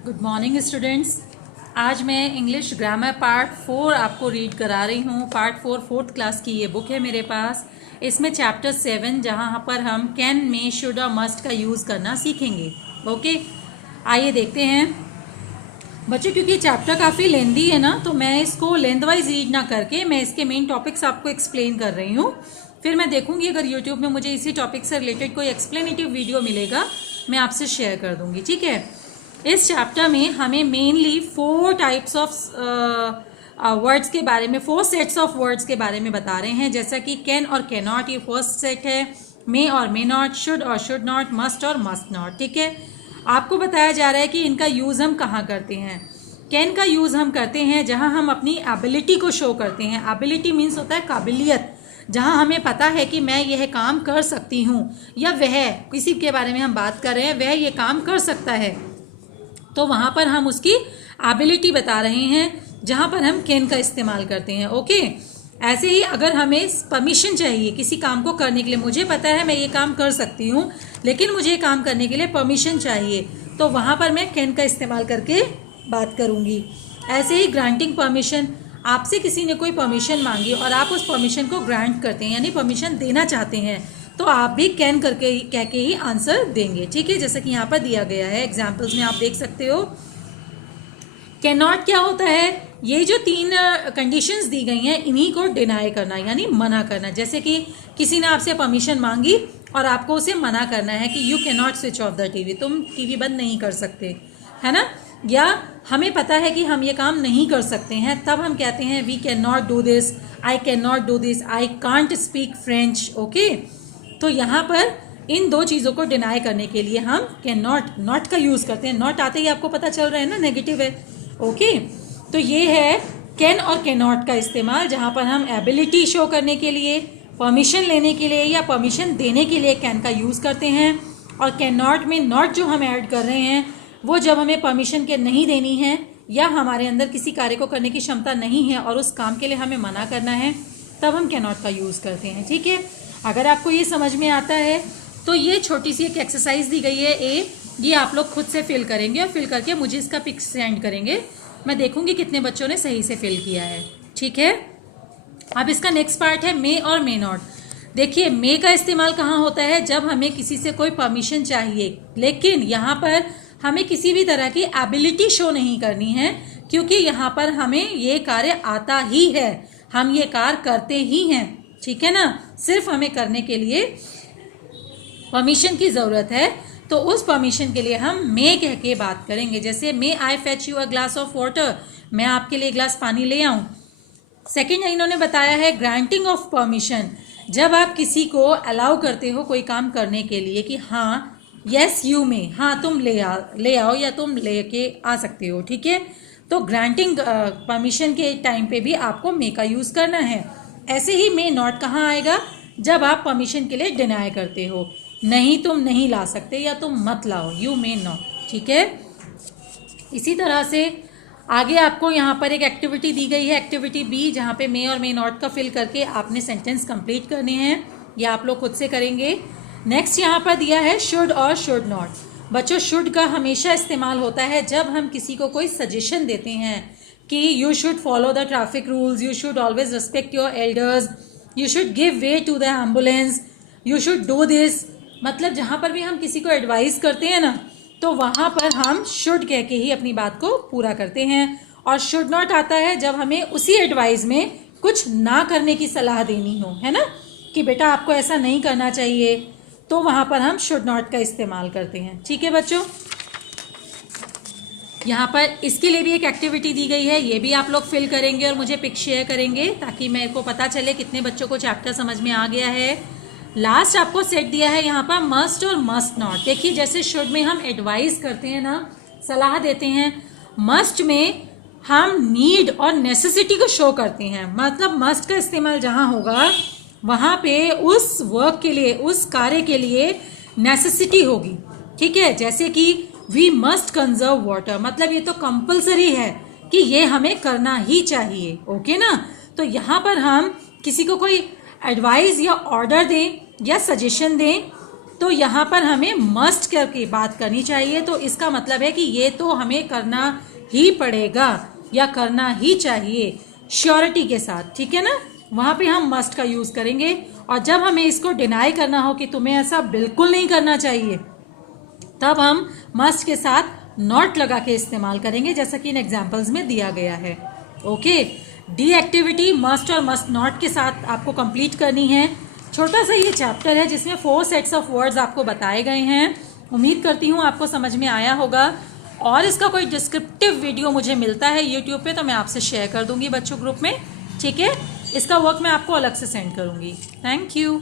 Good morning students. आज मैं English grammar part 4 आपको रीड करा रही हूँ। पार्ट 4 4th क्लास की ये बुक है मेरे पास। इसमें चैप्टर 7 जहाँ पर हम कैन मे शुड और मस्ट का यूज़ करना सीखेंगे। ओके, आइए देखते हैं बच्चों। क्योंकि चैप्टर काफ़ी लेंदी है ना, तो मैं इसको लेंथ वाइज रीड ना करके मैं इसके मेन टॉपिक्स आपको एक्सप्लेन कर रही हूँ। फिर मैं देखूंगी अगर यूट्यूब में मुझे इसी टॉपिक से रिलेटेड कोई एक्सप्लेनेटिव वीडियो मिलेगा, मैं आपसे शेयर कर दूंगी। ठीक है, इस चैप्टर में हमें मेनली 4 टाइप्स ऑफ वर्ड्स के बारे में, 4 सेट्स ऑफ वर्ड्स के बारे में बता रहे हैं। जैसा कि कैन और कैन नॉट, ये फर्स्ट सेट है। मे और मे नॉट, शुड और शुड नॉट, मस्ट और मस्ट नॉट। ठीक है, आपको बताया जा रहा है कि इनका यूज़ हम कहाँ करते हैं। कैन का यूज़ हम करते हैं जहाँ हम अपनी एबिलिटी को शो करते हैं। एबिलिटी मीन्स होता है काबिलियत, जहाँ हमें पता है कि मैं यह काम कर सकती हूँ, या वह किसी के बारे में हम बात कर रहे हैं, वह ये काम कर सकता है, तो वहाँ पर हम उसकी एबिलिटी बता रहे हैं, जहाँ पर हम कैन का इस्तेमाल करते हैं। ओके, ऐसे ही अगर हमें परमिशन चाहिए किसी काम को करने के लिए, मुझे पता है मैं ये काम कर सकती हूँ लेकिन मुझे काम करने के लिए परमिशन चाहिए, तो वहाँ पर मैं कैन का इस्तेमाल करके बात करूँगी। ऐसे ही ग्रांटिंग परमिशन, आपसे किसी ने कोई परमिशन मांगी और आप उस परमिशन को ग्रांट करते हैं, यानी परमिशन देना चाहते हैं, तो आप भी कैन करके कह के ही आंसर देंगे। ठीक है, जैसे कि यहाँ पर दिया गया है, एग्जाम्पल्स में आप देख सकते हो। कैन नॉट क्या होता है, ये जो 3 कंडीशंस दी गई हैं इन्हीं को डिनाई करना, यानी मना करना। जैसे कि किसी ने आपसे परमिशन मांगी और आपको उसे मना करना है कि you can not switch off the TV, तुम टीवी बंद नहीं कर सकते, है ना। या हमें पता है कि हम ये काम नहीं कर सकते हैं, तब हम कहते हैं we can not do this, I can not do this, I can't speak French. Okay, तो यहाँ पर इन 2 चीज़ों को डिनाई करने के लिए हम कैन नॉट का यूज़ करते हैं। नॉट आते ही आपको पता चल रहा है ना, नेगेटिव है। ओके, तो ये है कैन और कैन नॉट का इस्तेमाल, जहाँ पर हम एबिलिटी शो करने के लिए, परमिशन लेने के लिए या परमिशन देने के लिए कैन का यूज़ करते हैं। और कैन नॉट में नॉट जो हम ऐड कर रहे हैं वो जब हमें परमिशन के नहीं देनी है या हमारे अंदर किसी कार्य को करने की क्षमता नहीं है और उस काम के लिए हमें मना करना है, तब हम कैन नॉट का यूज़ करते हैं। ठीक है, अगर आपको ये समझ में आता है तो ये छोटी सी एक एक्सरसाइज दी गई है ए, ये आप लोग खुद से फिल करेंगे और फिल करके मुझे इसका पिक सेंड करेंगे। मैं देखूंगी कितने बच्चों ने सही से फिल किया है। ठीक है, अब इसका नेक्स्ट पार्ट है मे और मे नॉट। देखिए, मे का इस्तेमाल कहाँ होता है, जब हमें किसी से कोई परमिशन चाहिए लेकिन यहाँ पर हमें किसी भी तरह की एबिलिटी शो नहीं करनी है, क्योंकि यहाँ पर हमें ये कार्य आता ही है, हम ये कार्य करते ही हैं। ठीक है ना, सिर्फ हमें करने के लिए परमिशन की ज़रूरत है, तो उस परमिशन के लिए हम मे कह के बात करेंगे। जैसे may I fetch you a glass of water, मैं आपके लिए गिलास पानी ले आऊँ। सेकेंड इन्होंने बताया है ग्रांटिंग ऑफ परमिशन, जब आप किसी को अलाउ करते हो कोई काम करने के लिए कि हाँ यस यू मे, हाँ तुम ले आओ या तुम लेके आ सकते हो। ठीक है, तो ग्रांटिंग परमिशन के टाइम पे भी आपको मे का यूज़ करना है। ऐसे ही मे नॉट कहाँ आएगा, जब आप परमिशन के लिए डिनाई करते हो, नहीं तुम नहीं ला सकते या तुम मत लाओ, यू मे नॉट। ठीक है, इसी तरह से आगे आपको यहाँ पर एक एक्टिविटी दी गई है, एक्टिविटी बी, जहाँ पे मे और मे नॉट का फिल करके आपने सेंटेंस कंप्लीट करने हैं। ये आप लोग खुद से करेंगे। नेक्स्ट यहाँ पर दिया है शुड और शुड नॉट। बच्चों, शुड का हमेशा इस्तेमाल होता है जब हम किसी को कोई सजेशन देते हैं कि you should follow the traffic rules, you should always respect your elders, you should give way to the ambulance, you should do this. मतलब जहाँ पर भी हम किसी को एडवाइस करते हैं ना, तो वहाँ पर हम शुड कह के ही अपनी बात को पूरा करते हैं। और शुड नॉट आता है जब हमें उसी एडवाइस में कुछ ना करने की सलाह देनी हो, है ना, कि बेटा आपको ऐसा नहीं करना चाहिए, तो वहाँ पर हम शुड नॉट का इस्तेमाल करते हैं। ठीक है बच्चों, यहाँ पर इसके लिए भी एक एक्टिविटी दी गई है, ये भी आप लोग फिल करेंगे और मुझे पिक शेयर करेंगे, ताकि मेरे को पता चले कितने बच्चों को चैप्टर समझ में आ गया है। लास्ट आपको सेट दिया है यहाँ पर मस्ट और मस्ट नॉट। देखिए, जैसे शुड में हम एडवाइस करते हैं ना, सलाह देते हैं, मस्ट में हम नीड और नेसेसिटी को शो करते हैं। मतलब मस्ट का इस्तेमाल जहाँ होगा वहाँ पे उस वर्क के लिए, उस कार्य के लिए नेसेसिटी होगी। ठीक है, जैसे कि वी मस्ट कंजर्व वाटर, मतलब ये तो कंपलसरी है कि ये हमें करना ही चाहिए। ओके ना, तो यहाँ पर हम किसी को कोई एडवाइस या ऑर्डर दें या सजेशन दें तो यहाँ पर हमें मस्ट करके बात करनी चाहिए, तो इसका मतलब है कि ये तो हमें करना ही पड़ेगा या करना ही चाहिए श्योरिटी के साथ, ठीक है ना। वहाँ पे हम मस्ट का यूज़ करेंगे। और जब हमें इसको डिनाई करना हो कि तुम्हें ऐसा बिल्कुल नहीं करना चाहिए, तब हम मस्ट के साथ नॉट लगा के इस्तेमाल करेंगे, जैसा कि इन एग्जाम्पल्स में दिया गया है। ओके, डी एक्टिविटी मस्ट और मस्ट नॉट के साथ आपको कंप्लीट करनी है। छोटा सा ये चैप्टर है जिसमें 4 सेट्स ऑफ वर्ड्स आपको बताए गए हैं। उम्मीद करती हूँ आपको समझ में आया होगा, और इसका कोई डिस्क्रिप्टिव वीडियो मुझे मिलता है यूट्यूब पे तो मैं आपसे शेयर कर दूंगी बच्चों ग्रुप में, ठीक है। इसका वर्क मैं आपको अलग से सेंड करूंगी। Thank you.